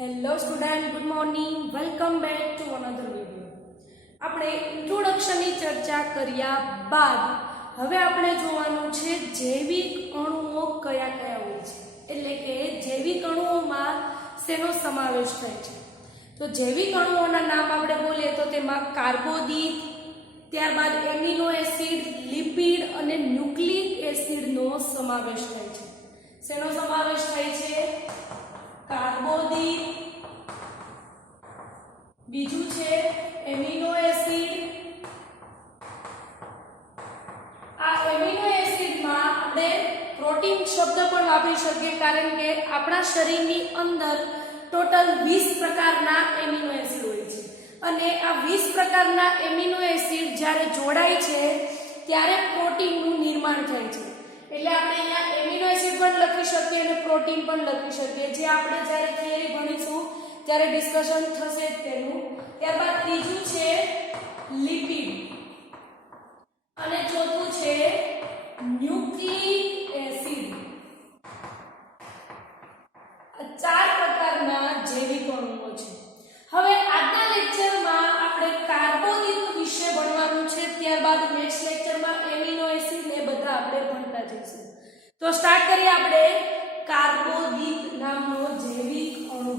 Hello student, good morning. Welcome back to another video. આપણે ઇન્ટ્રોડક્શનની ચર્ચા કર્યા બાદ હવે આપણે જોવાનું છે જૈવિક અણુઓ કયા કયા હોય છે, એટલે કે જૈવિક અણુઓમાં શેનો સમાવેશ થાય છે. તો જૈવિક અણુઓના નામ આપણે બોલીએ તો તેમાં કાર્બોદિત, ત્યારબાદ એમિનો એસિડ, લિપિડ અને ન્યુક્લિક એસિડનો સમાવેશ થાય છે. શેનો સમાવેશ થાય છે? કાર્બોદિત, બીજું છે એમિનો એસિડ. આ એમિનો એસિડમાં આપણે પ્રોટીન શબ્દ પણ વાપરી શકીએ, કારણ કે આપણા શરીરની અંદર ટોટલ 20 પ્રકારના એમિનો એસિડ હોય છે અને આ 20 પ્રકારના એમિનો એસિડ જ્યારે જોડાય છે ત્યારે પ્રોટીનનું નિર્માણ થાય છે. એટલે આપણે અહીંયા એમિનો એસિડ પણ લખી શકીએ અને પ્રોટીન પણ લખી શકીએ, જે આપણે જ્યારે થિયરી ભણીશું ત્યારે ડિસ્કશન થશે તેનું. ત્યારબાદ ત્રીજું છે લિપિડ અને ચોથું છે ન્યુક્લિક એસિડ. આ 4 પ્રકારના જૈવિક અણુઓ છે. હવે આજના લેક્ચરમાં આપણે કાર્બોદિત વિશે ભણવાનું છે, ત્યારબાદ નેક્સ્ટ લેક્ચરમાં એમિનો એસિડ ને બધા આપણે ભણતા જઈશું. તો સ્ટાર્ટ કરીએ આપણે કાર્બોદિત નામનો જૈવિક અણુ.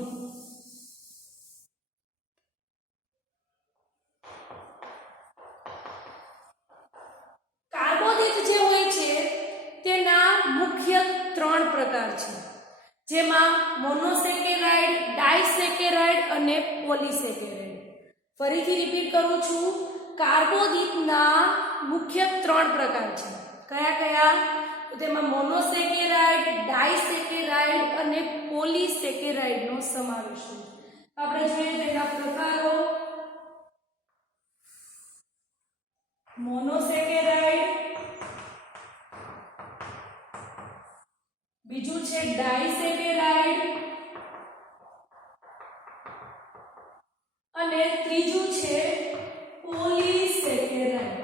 કાર્બોદિત જે હોય છે તેના મુખ્ય 3 પ્રકાર છે, જેમાં મોનોસેકેરાઇડ, ડાઇસેકેરાઇડ અને પોલીસેકેરાઇડ. ફરીથી રિપીટ કરું છું, કાર્બોદિતના મુખ્ય 3 પ્રકાર છે. કયા કયા? તેમાં મોનોસેકેરાઇડ, ડાઇસેકેરાઇડ અને પોલીસેકેરાઇડનો સમાવેશ છે. આપણે જોઈએ તેના પ્રકારો. મોનોસેકેરાઇડ, બીજું છે ડાઇસેકેરાઇડ અને ત્રીજું છે પોલીસેકેરાઇડ.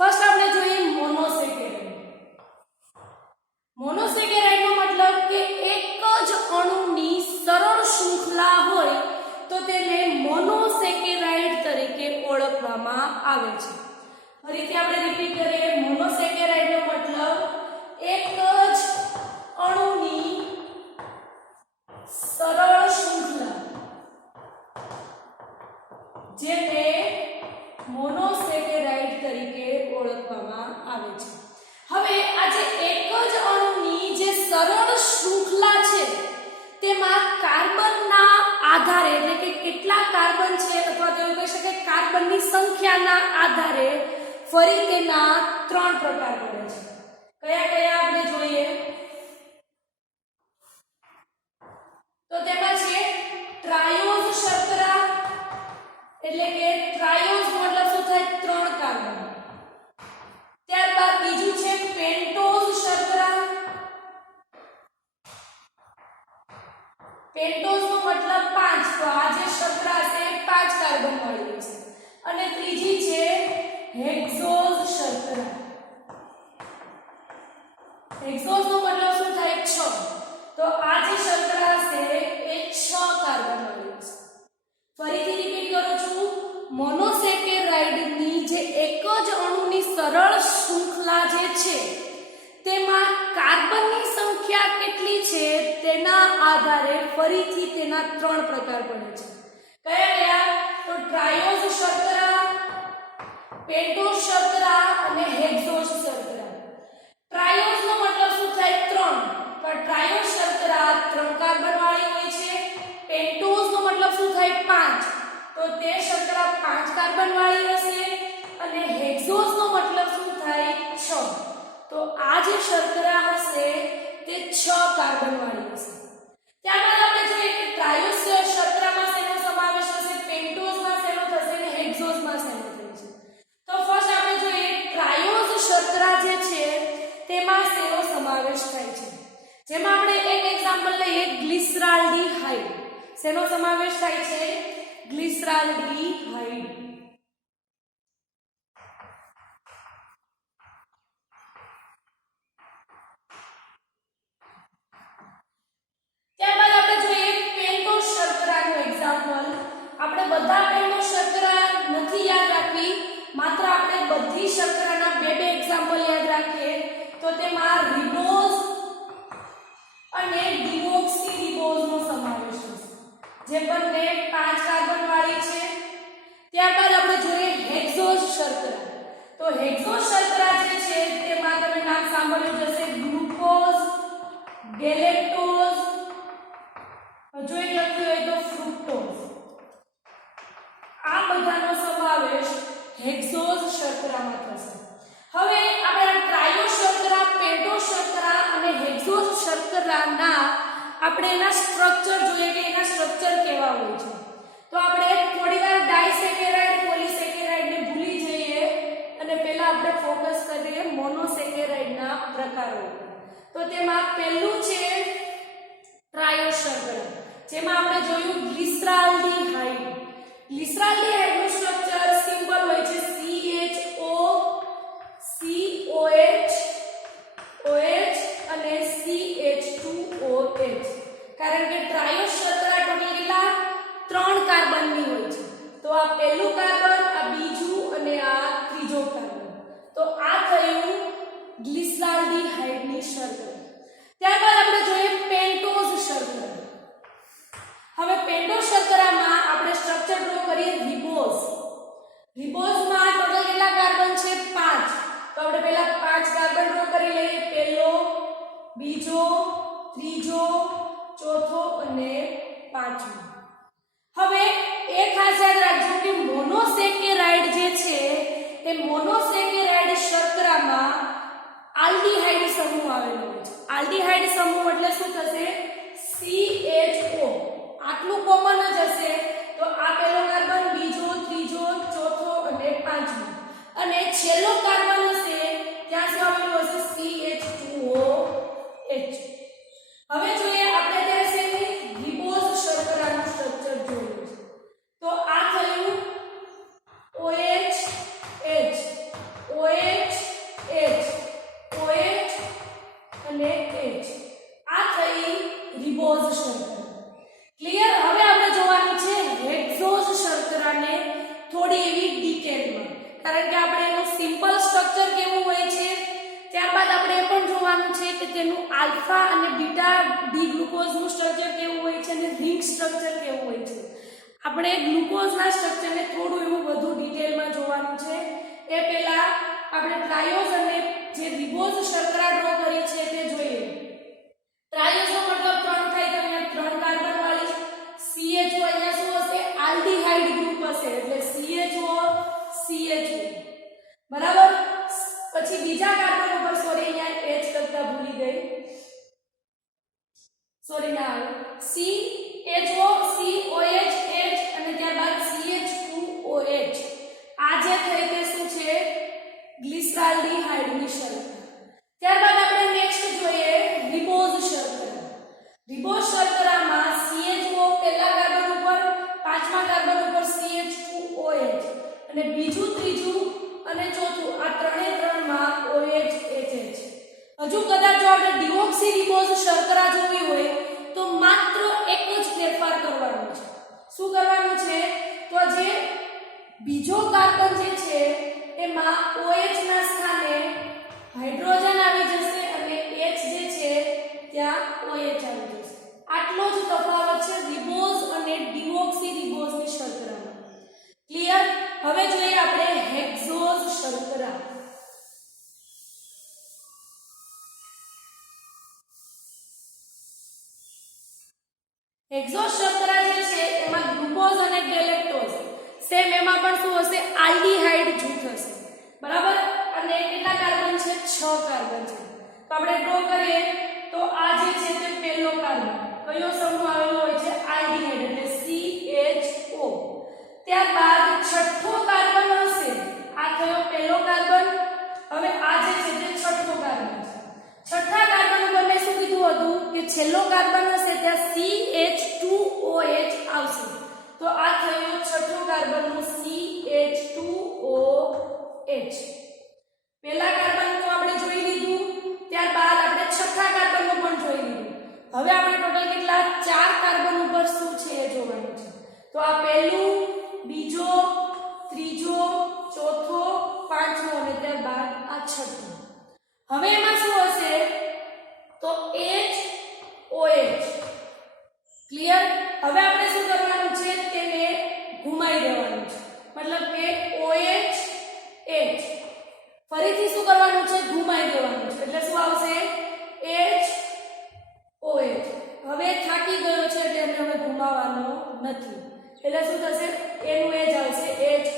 ફર્સ્ટ આપણે જોઈએ મોનોસેકેરાઇડ. મોનોસેકેરાઇડ નો મતલબ કે એક જ અણુની સરળ શૃંખલા હોય તો તેને મોનોસેકેરાઇડ તરીકે ઓળખવામાં આવે છે. ફરીથી આપણે રિપીટ કરીએ, મોનોસેકેરાઇડ નો મતલબ એક જ અણુની સરળ શૃંખલા, જેને મોનોસેકેરાઇડ તરીકે ઓળખવામાં આવે છે. હવે આ જે એક જ અણુની જે સરળ શૃંખલા છે તેમાં કાર્બનના આધારે, એટલે કે કેટલા કાર્બન છે અથવા તો એવું કહી શકાય કાર્બનની સંખ્યાના આધારે ફરી તેના 3 પ્રકાર પડે છે. કયા કયા આપણે જોઈએ તો તેમાં છે ટ્રાયોઝ શર્કરા, એટલે કે ટ્રાયોઝ મતલબ શું થાય? 3 કાર્બન. ત્યારબાદ બીજું છે પેન્ટોઝ શર્કરા. પેન્ટોઝ નો મતલબ 5, તો આ જે શર્કરા છે 5 કાર્બન વાળી છે. અને ત્રીજી છે હેક્ઝોઝ શર્કરા. હેક્ઝોઝ નો મતલબ શું થાય? 6, તો આ જે શર્કરા છે એ 6 કાર્બન વાળી છે. ફરીથી રિપીટ કરું છું, મોનોસેકેરાઇડની જે એક જ અણુની સરળ શૃંખલા જે છે તેમાં કાર્બનની સંખ્યા કેટલી છે તેના આધારે ફરીથી તેના 3 પ્રકાર પડે છે. કયા કયા? તો ટ્રાયોઝ શર્કરા, પેન્ટોઝ શર્કરા અને હેક્ઝોઝ શર્કરા. ટ્રાયોઝ નો મતલબ શું થાય? 3, તો ટ્રાયોઝ શર્કરા 3 કાર્બન વાળી હોય છે. પેન્ટોઝ નો મતલબ શું થાય? 5, તો તે શર્કરા 5 કાર્બન વાળી હશે. અને હેક્ઝોઝ નો મતલબ શું થાય? 6, તો આ જે શર્કરા હશે તે 6 કાર્બન વાળી હશે. ત્યારબાદ આપણે જોઈએ કે ટ્રાયોઝ શર્કરામાં શેનો સમાવેશ થશે, પેન્ટોઝમાં શેનો થશે અને હેક્ઝોઝમાં શેનો થશે. તો ફર્સ્ટ આપણે જોઈએ ટ્રાયોઝ શર્કરા જે છે તેમાં શેનો સમાવેશ થાય છે. જેમાં આપણે એક એક્ઝામ્પલ લઈએ, ગ્લિસરાલ્ડીહાઇડ. શેનો સમાવેશ થાય છે? ગ્લિસરાલ્ડીહાઇડ. હેક્સો શર્કરા જે છે તેમાં તમે નામ સાંભળ્યું જશે ગ્લુકોઝ, ગેલેક્ટોઝ, હજુ એક લખ્યું હોય તો ફ્રુક્ટોઝ. આ બધાનો સમાવેશ હેક્સોઝ શર્કરામાં થશે. હવે આપણે ટ્રાયો શર્કરા, પેન્ટો શર્કરા અને હેક્સોઝ શર્કરાના આપણે એના સ્ટ્રક્ચર જોઈએ કે એના સ્ટ્રક્ચર કેવા હોય છે. તો આપણે થોડીવાર ડાયસેકેરાઇડ, પોલીસેકેરાઇડ ને ભૂલી જઈએ અને પહેલા આપણે ફોકસ કરીએ મોનોસેકેરાઇડના પ્રકારો. તો તેમાં પહેલું છે ટ્રાયો શર્કરા, જેમાં આપણે જોયું ગ્લિસરાલ્ડીહાઇડ. ગ્લિસરાલ્ડીહાઇડનું સ્ટ્રક્ચર સિમ્પલ હોય છે CHO, COH, OH અને CH2OH. કારણ કે ટ્રાયો શર્કરા ટોટલ કેટલા 3 કાર્બનની હોય છે. તો આ પહેલું કાર્બન, આ બીજું અને આ ત્રીજો કાર્બન. તો આ થયું ગ્લિસરાલ્ડીહાઇડની શર્કરા. ત્યારબાદ આપણે જોઈએ પેન્ટોઝ શર્કરા. હવે પેન્ટોઝ શર્કરામાં આપણે સ્ટ્રક્ચર ડ્રો કરીએ રિબોઝ. રિબોઝમાં ટોટલ કેટલા કાર્બન છે 5. તો આપણે પહેલા 5 કાર્બન ડ્રો કરી લઈએ. પહેલો, બીજો, ત્રીજો, ચોથો અને પાંચમો. હવે એ ખાસ યાદ રાખજો કે મોનોસેકેરાઇડ જે છે એ મોનોસેકેરાઇડ શર્કરામાં આલ્ડીહાઇડ સમૂહ આવેલો હોય છે. આલ્ડીહાઇડ સમૂહ એટલે શું થશે CHO. આટલું કોમન જ હશે. તો આ પહેલો કાર્બન, બીજો, ત્રીજો, ચોથો અને પાંચમો. અને છેલ્લો કાર્બન હશે ત્યાં શું આવેલું હશે CH2OH. હવે જોઈએ આપણે અત્યારે શેની રિબોઝ શર્કરાનું સ્ટ્રક્ચર જોયું છે. તો આ થયું OH, H, OH, H, OH અને H. આ થઈ રિબોઝ શર્કરા. ક્લિયર? હવે આપણે જોવાનું છે હેક્સોઝ શર્કરાને થોડી એવી ડિટેલમાં, કારણ કે આપણે એનું સિમ્પલ સ્ટ્રક્ચર કેવું હોય છે. ત્યારબાદ આપણે એ પણ જોવાનું છે કે તેનું આલ્ફા અને બીટા ડી ગ્લુકોઝનું સ્ટ્રક્ચર કેવું હોય છે અને રિંગ સ્ટ્રક્ચર કેવું હોય છે. આપણે ગ્લુકોઝના સ્ટ્રક્ચરને થોડું એવું વધુ ડિટેલમાં જોવાનું છે. એ પહેલા આપણે ટ્રાયોઝ અને જે રિબોઝ શર્કરા ડ્રો કરી છે તે જોઈએ. ટ્રાયોઝનો મતલબ 3 થાય, તો અહીંયા 3 કાર્બન વાળી CHO અહીંયા શું હશે આલ્ડીહાઇડ ગ્રુપ હશે એટલે CHO, CHO. બરાબર. પછી બીજા કાર્બન ઉપર સોરી અહીંયા H લખતા ભૂલી ગઈ. સોરી ના CHO, COH, H અને ત્યારબાદ CH2OH. આ જે થઈ તે શું છે ગ્લિસરાલ્ડીહાઇડની શર્કરા. ત્યારબાદ આપણે નેક્સ્ટ જોઈએ રિબોઝ શર્કરા. રિબોઝ શર્કરામાં CHO પહેલા કાર્બન ઉપર, પાંચમા કાર્બન ઉપર CH2OH અને બીજું, ત્રીજું અને ચોથું આ ત્રણેમાં OH, HH. હજુ કદાચ જો આપણે ડિઓક્સી રિબોઝ શર્કરા જોવી હોય તો માત્ર એક જ ફેરફાર કરવાનો છે. શું કરવાનું છે? તો જે બીજો કાર્બન જે છે એમાં OH ના સ્થાને હાઇડ્રોજન આવી જશે અને H જે છે ત્યાં OH આવી જશે. આટલો જ તફાવત છે રિબોઝ અને ડિઓક્સી રિબોઝની શર્કરામાં. ક્લિયર? હવે જોઈએ આપણે હેક્સોઝ શર્કરા. હેક્સોઝ શર્કરા જે છે એમાં ગ્લુકોઝ અને ગેલેક્ટોઝ સેમ, એમાં પણ શું હશે આલ્ડીહાઇડ જૂથ હશે. બરાબર. અને કેટલા કાર્બન છે 6 કાર્બન છે. તો આપણે ડ્રો કરીએ તો આ જે છે તે પહેલો કાર્બન કયો સમૂહ આવેલો હોય છે આલ્ડીહાઇડ એટલે CHO. ત્યારબાદ છઠ્ઠો કાર્બન હશે આ થયો પહેલો કાર્બન. હવે આ જે છે તે છઠ્ઠો કાર્બન છે. છઠ્ઠા કાર્બન ઉપર મેં શું કીધું હતું કે છેલ્લો કાર્બન હશે ત્યાં CH2OH આવશે. તો આ થયો છઠ્ઠો કાર્બનનું CH2OH. પહેલા કાર્બનનું આપણે જોઈ લીધું. ત્યારબાદ આપણે છઠ્ઠા કાર્બનનું પણ જોઈ લીધું. હવે આપણે ટોટલ કેટલા 4 કાર્બન ઉપર શું છે એ જોવાનું છે. તો આ પહેલું, બીજો, ત્રીજો, ચોથો, પાંચમો અને ત્યારબાદ આ છઠ્ઠો. હવે એમાં શું હશે તો HOH. ક્લિયર? હવે આપણે શું કરવાનું છે તેને ઘુમાઈ દેવાનું છે. મતલબ કે OH, H નથી એટલે શું થશે એનું એ જ આવશે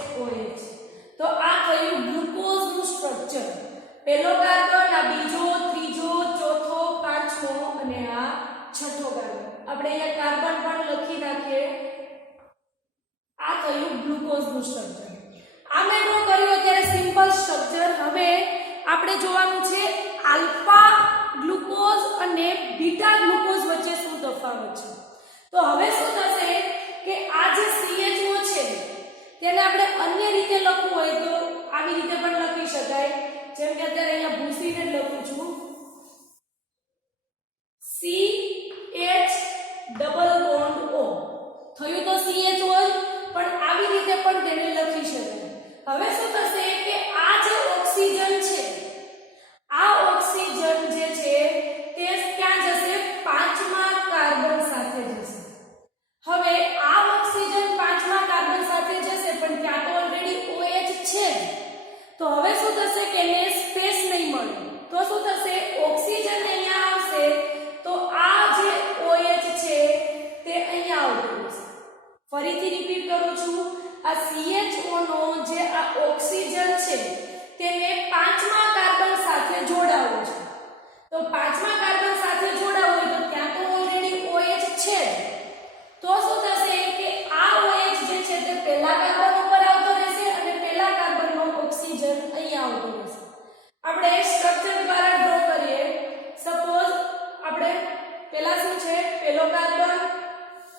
HOH તો આ થયું ગ્લુકોઝનું સ્ટ્રક્ચર પહેલો કાર્બન આ બીજો ત્રીજો ચોથો પાંચમો અને આ છઠ્ઠો કાર્બન આપણે અહીંયા કાર્બન પણ લખી નાખીએ આ થયું ગ્લુકોઝનું સ્ટ્રક્ચર આ મેં ડ્રો કર્યું અત્યારે સિમ્પલ સ્ટ્રક્ચર હવે આપણે જોવાનું છે આલ્ફા ગ્લુકોઝ અને બીટા ગ્લુકોઝ વચ્ચે શું તફાવત છે તો હવે શું થશે કે આ જે CHO છે તેને આપણે અન્ય રીતે લખવું હોય તો આવી રીતે પણ લખી શકાય જેમ કે અત્યારે અહીંયા ભૂસીને લખું છું CH ડબલ બોન્ડ O થયું તો CHO પણ આવી રીતે પણ તેને લખી શકાય હવે શું થશે કે આ જે ઓક્સિજન છે આ ઓક્સિજન જે છે તે ક્યાં જશે પાંચમા કાર્બન સાથે જશે હવે આ ઓક્સિજન પાંચમા કાર્બન સાથે જશે પણ ત્યાં તો ઓલરેડી OH છે તો હવે શું થશે કે એને સ્પેસ નહીં મળે તો શું થશે ઓક્સિજન અહીંયા આવશે તો આ જે OH છે તે અહીંયા આવશે ફરીથી રિપીટ કરું છું આ CHO નો જે આ ઓક્સિજન છે તેને પાંચમા કાર્બન સાથે જોડાવવું છે તો પાંચમા કાર્બન સાથે જોડાવવું હોય તો ત્યાં તો ઓલરેડી OH છે તો શું થશે કે આ OH જે છે તે પહેલા કાર્બન ઉપર આવતો રહેશે અને પહેલા કાર્બનનો ઓક્સિજન અહીંયા આવતો રહેશે આપણે સ્ટ્રક્ચર દ્વારા ડ્રો કરીએ સપોઝ આપણે પહેલા શું છે પહેલો કાર્બન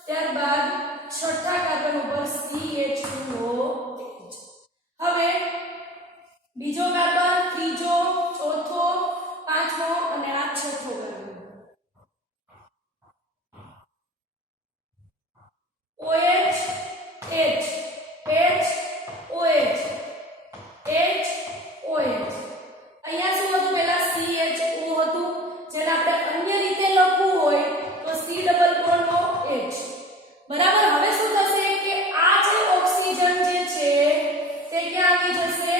ત્યારબાદ છઠ્ઠા કાર્બન ઉપર CH2OH હવે બીજો કાર્બન ત્રીજો ચોથો પાંચમો અને આ છઠ્ઠો carbon OH H H OH H OH અહીંયા શું હતું પહેલા CHO હતું જેને આપણે અન્ય રીતે લખવું હોય તો C ડબલ બોન્ડ OH બરાબર હવે શું થશે કે આ જે ઓક્સિજન જે છે તે ક્યાં આવી જશે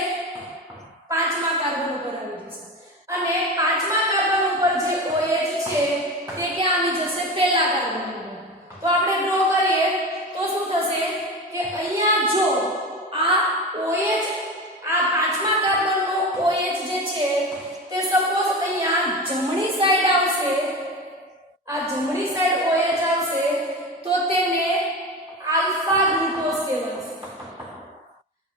પાંચમા કાર્બન ઉપર આવી જશે અને પાંચમા કાર્બન ઉપર જે OH છે તે ક્યાં આવી જશે પહેલા કાર્બન ઉપર તો આપણે ડ્રો કરીએ તો શું થશે કે અહીંયા જો આ OH આ પાંચમા કાર્બનનો OH જે છે તે સપોઝ અહીંયા જમણી સાઈડ આવશે આ જમણી સાઈડ OH આવશે તો તેને આલ્ફા ગ્લુકોઝ કહેવાશે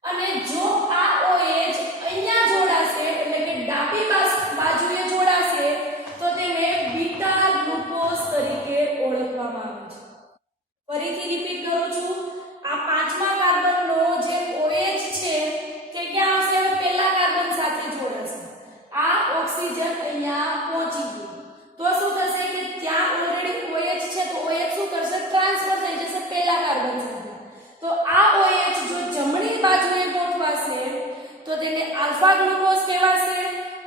અને જો આ OH અહીંયા જોડાશે એટલે કે ડાબી બાજુએ જોડાશે તો તેને બીટા ગ્લુકોઝ તરીકે ઓળખવામાં આવે છે ફરીથી રિપીટ કરું છું આ પાંચમા કાર્બનનો જે OH છે તે ક્યાં આવશે પહેલા કાર્બન સાથે જોડાશે આ ઓક્સિજન અહીંયા પહોંચી ગયું તો શું થશે કે ત્યાં ઓલરેડી OH છે તો OH શું કરશે ટ્રાન્સફર થઈ જશે પહેલા કાર્બન સાથે તો આ OH જો જમણી બાજુએ ગોઠવાશે તો તેને આલ્ફા ગ્લુકોઝ કહેવાશે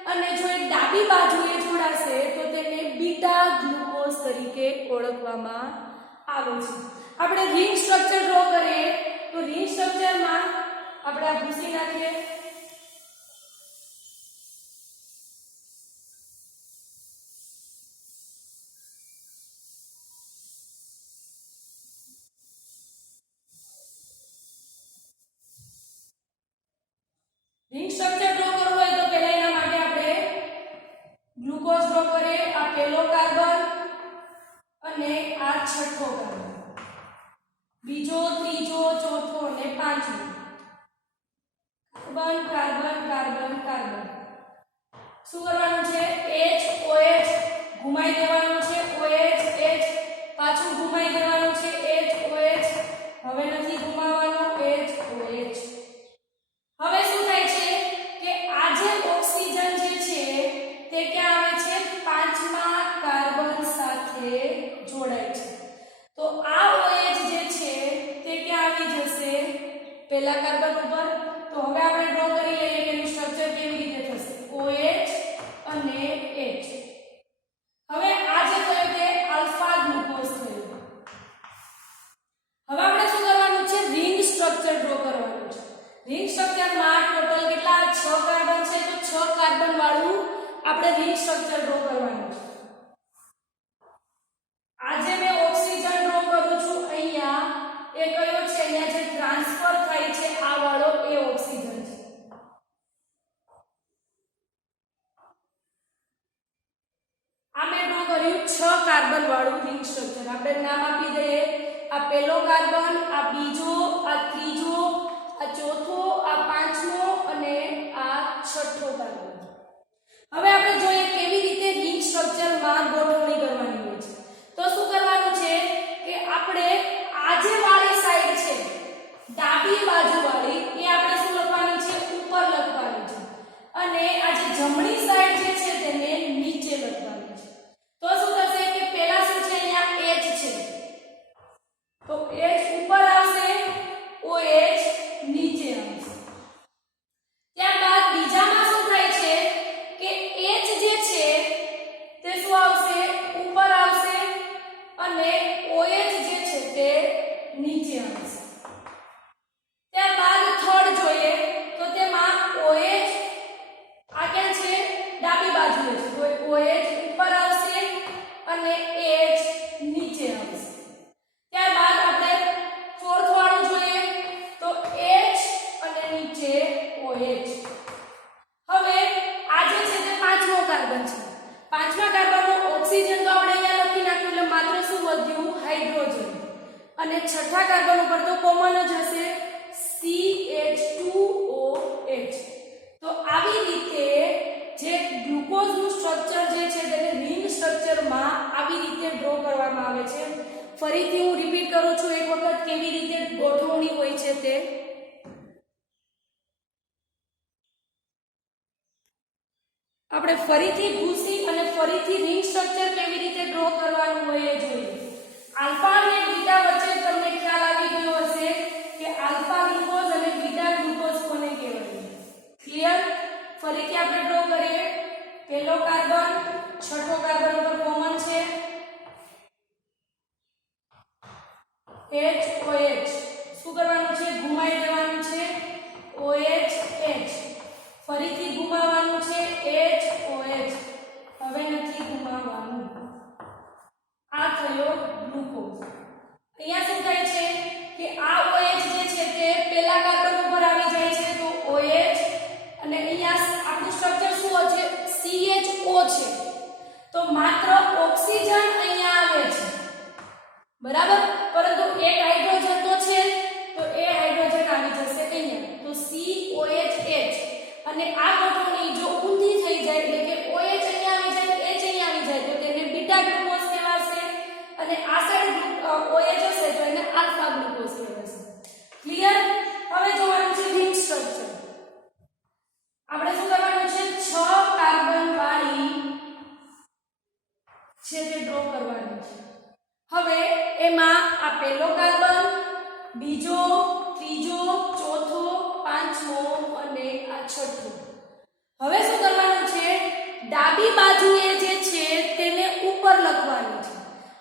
અને જો એ ડાબી બાજુએ જોડાશે તો તેને બીટા ગ્લુકોઝ તરીકે ઓળખવામાં આવે છે આપણે રિંગ સ્ટ્રક્ચર ડ્રો કરીએ તો રિંગ સ્ટ્રક્ચરમાં આપણે આ ભૂસી નાખીએ રિંગ સ્ટ્રક્ચર ડ્રો કરવું હોય તો પહેલા એના માટે આપણે ગ્લુકોઝ ડ્રો કરીએ આ પહેલો કાર્બન અને આ છઠ્ઠો કાર્બન બીજો ત્રીજો ચોથો અને પાંચમો કાર્બન કાર્બન કાર્બન કાર્બન શું કરવાનું છે HOH ઘુમાઈ દેવાનું છે OH H પાછું ઘુમાઈ દેવાનું છે HOH હવે નથી ઘુમાવવાનું HOH હવે શું થાય છે કે આ જે ઓક્સિજન જે છે તે ક્યાં આવે છે પાંચમા કાર્બન સાથે જોડાય છે તો આ OH જે છે તે ક્યાં આવી જશે પહેલા કાર્બન ઉપર તો હવે આપણે ડ્રો કરી લઈએ કે એનું સ્ટ્રક્ચર કેવી રીતે થશે OH અને H હવે આ જે થયું તે આલ્ફા ગ્લુકોઝ થયું હવે આપણે શું કરવાનું છે રિંગ સ્ટ્રક્ચર ડ્રો કરવાનું છે રિંગ સ્ટ્રક્ચરમાં ટોટલ કેટલા 6 કાર્બન છે તો 6 કાર્બન વાળું આપણે રિંગ સ્ટ્રક્ચર ડ્રો કરવાનું છે આજે મેં ઓક્સિજન ડ્રો કરું છું અહીંયા કર્યું 6 કાર્બન વાળું રિંગ સ્ટ્રક્ચર. આપણે નામ આપી દઈએ. આ પહેલો કાર્બન, આ બીજો, આ ત્રીજો, આ ચોથો, આ પાંચમો અને આ છઠ્ઠો કાર્બન. હવે આપણે જોઈએ કેવી રીતે રિંગ સ્ટ્રક્ચરમાં ગોઠવણી કરવાની હોય છે. તો શું કરવાનું છે કે આપણે આ જે વાળી સાઈડ છે, ડાબી બાજુ વાળી, એ આપણે શું લખવાની છે? ઉપર લખવાની છે. અને આ જે જમણી સાઈડ જે છે તેને નીચે લખવાની છે. તો શું થશે કે પહેલા શું છે? અહીંયા H છે, તો H ઉપર આવશે, OH નીચે આવશે. ત્યારબાદ બીજામાં શું થાય છે કે H જે છે તે શું આવશે? ઉપર આવશે અને OH જે છે તે નીચે આવશે. ત્યારબાદ થર્ડ જોઈએ તો તેમાં OH આ ક્યાં છે? ડાબી બાજુએ છે, તો OH ઉપર આવશે અને H નીચે આવશે. ત્યારબાદ આપણે ફોર્થ વાળું જોઈએ તો H અને નીચે OH. હવે આ જે છે તે પાંચમો કાર્બન છે. પાંચમા કાર્બનનો ઓક્સિજન તો આપણે અહીંયા લખી નાખ્યું, એટલે માત્ર શું વધ્યું? હાઇડ્રોજન. અને છઠ્ઠા કાર્બન ઉપર તો કોમન જ હશે, CH2OH. તો આવી રીતે જે ગ્લુકોઝનું સ્ટ્રક્ચર જે છે તેને રિંગ સ્ટ્રક્ચરમાં આવી રીતે ડ્રો કરવામાં આવે છે. ફરીથી હું રિપીટ કરું છું એક વખત કેવી રીતે ગોઠવણી હોય છે તે. આપણે ફરીથી ઘૂસી અને ફરીથી રિંગ સ્ટ્રક્ચર કેવી રીતે ડ્રો કરવાનું હોય એ જોઈએ. આલ્ફા અને બીટા વચ્ચે તમને ખ્યાલ આવી ગયો હશે કે આલ્ફા ગ્લુકોઝ અને બીટા ગ્લુકોઝ કોને કહેવાય. ક્લિયર? ફરીથી આપણે ડ્રો કરીએ. પહેલો કાર્બન, છઠ્ઠો કાર્બન ઉપર કોમન છે HOH. શું કરવાનું છે? ઘુમાઈ દેવાનું છે OH. ફરીથી ઘુમાવવાનું છે HOH. હવે નથી ઘુમાવવાનું. આ થયો ગ્લુકોઝ. અહીંયા શું થાય છે કે આ OH જે છે તે પહેલા કાર્બન ઉપર આવી જાય છે, તો OH. અને અહીંયા આપણું સ્ટ્રક્ચર શું છે? CHO છે. તો માત્ર ઓક્સિજન અહીંયા આવે છે, બરાબર? પરંતુ એક હાઇડ્રોજન તો છે, તો એ હાઇડ્રોજન આવી જશે અહીંયા, તો COH. અને આ ગોઠવણી જો ઊંધી થઈ જાય, એટલે કે OH અહીંયા આવી જાય, H અહીંયા આવી જાય, તો તેને બીટા ગ્લુકોઝ કહેવાશે. અને આ સાઈડ OH હશે તો એને આલ્ફા ગ્લુકોઝ કહેવાશે. ક્લિયર? હવે જોવાનું છે રિંગ સ્ટ્રક્ચર. આપણે શું કરવાનું છે? 6 કાર્બન વાળી છે તે ડ્રો કરવાની છે. હવે એમાં આ પહેલો કાર્બન, બીજો, ત્રીજો, ચોથો, પાંચમો અને આ છઠ્ઠો. હવે શું કરવાનું છે? ડાબી બાજુએ જે છે તેને ઉપર લખવાનું છે.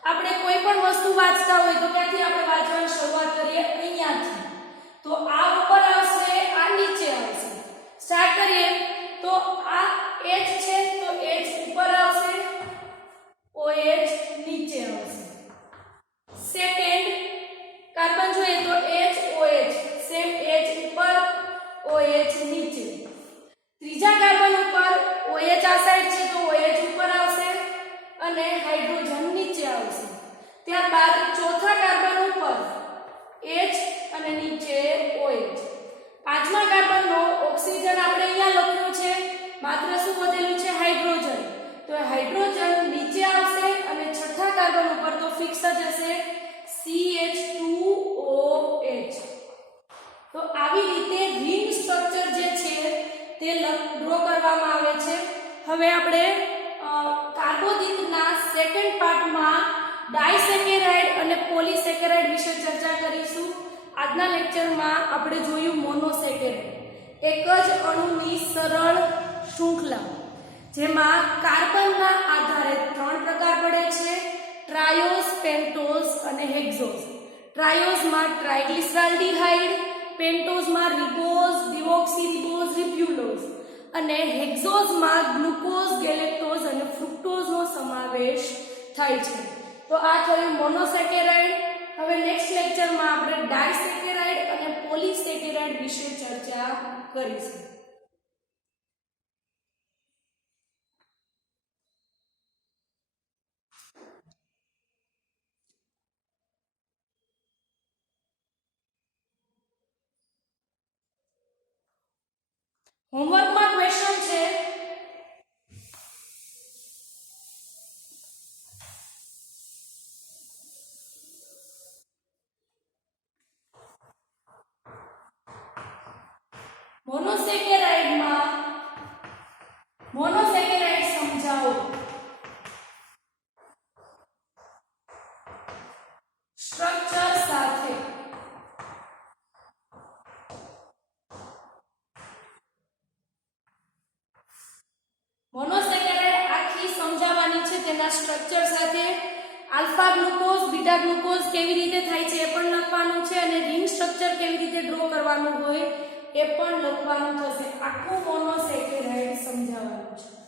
આપણે કોઈ પણ વસ્તુ વાંચતા હોય તો ક્યાંથી આપણે વાંચવાની શરૂઆત કરીએ? અહીંયાથી. તો આ ઉપર આવશે, આ નીચે આવશે. સ્ટાર્ટ કરીએ તો આ H છે, તો H ઉપર આવશે, OH નીચે આવશે. સેકન્ડ કાર્બન જોઈએ તો HOH, સેમ H ઉપર, OH નીચે. ત્રીજા કાર્બન ઉપર OH આ સાઈડ છે, તો OH ઉપર આવશે અને હાઇડ્રોજન નીચે આવશે. ત્યારબાદ ચોથા કાર્બન ઉપર H અને નીચે OH. પાંચમા કાર્બનનો ઓક્સિજન આપણે અહીંયા લખ્યું છે, માત્ર શું વધેલું છે? હાઇડ્રોજન. તો હાઇડ્રોજન નીચે આવશે અને છઠ્ઠા કાર્બન ઉપર તો ફિક્સ જ હશે CH2OH. તો આવી રીતે રિંગ સ્ટ્રક્ચર જે છે તે ડ્રો કરવામાં આવે છે. હવે આપણે કાર્બોદિતના સેકન્ડ પાર્ટમાં ડાયસેકેરાઇડ અને પોલીસેકેરાઇડ વિશે ચર્ચા કરીશું. આજના લેક્ચરમાં આપણે જોયું મોનોસેકેરાઇડ, એક જ અણુની સરળ શૃંખલા જેમાં કાર્બનના આધારે 3 પ્રકાર પડે છે: ટ્રાયોસ, પેન્ટોઝ અને હેક્ઝોઝ. ટ્રાયોસમાં ટ્રાઇગ્લિસરાલ્ડિહાઇડ, પેન્ટોઝમાં રિબોઝ, ડિઓક્સીરિબોઝ, રિબ્યુલોઝ અને હેક્ઝોઝમાં ગ્લુકોઝ, ગેલેક્ટોઝ અને ફ્રુક્ટોઝનો સમાવેશ થાય છે. તો આ થયું મોનોસેકેરાઇડ. હવે નેક્સ્ટ લેક્ચરમાં આપણે ડાયસેકેરાઇડ અને પોલીસેકેરાઇડ વિશે ચર્ચા કરીશું. હોમવર્કમાં ક્વેશ્ચન છે મોનોસેકેરાઇડ સમજાવો. સ્ટ્રક્ચર સાથે. મોનોસેકેરાઇડ આખી સમજાવવાની છે તેના સ્ટ્રક્ચર સાથે. આલ્ફા ગ્લુકોઝ બીટા ગ્લુકોઝ કેવી રીતે થાય છે એ પણ લખવાનું છે અને રિંગ સ્ટ્રક્ચર કેવી રીતે ડ્રો કરવાનું હોય એ પણ લખવાનું થશે. આખું મોનોસેકેરાઇડ સમજાવવાનું છે.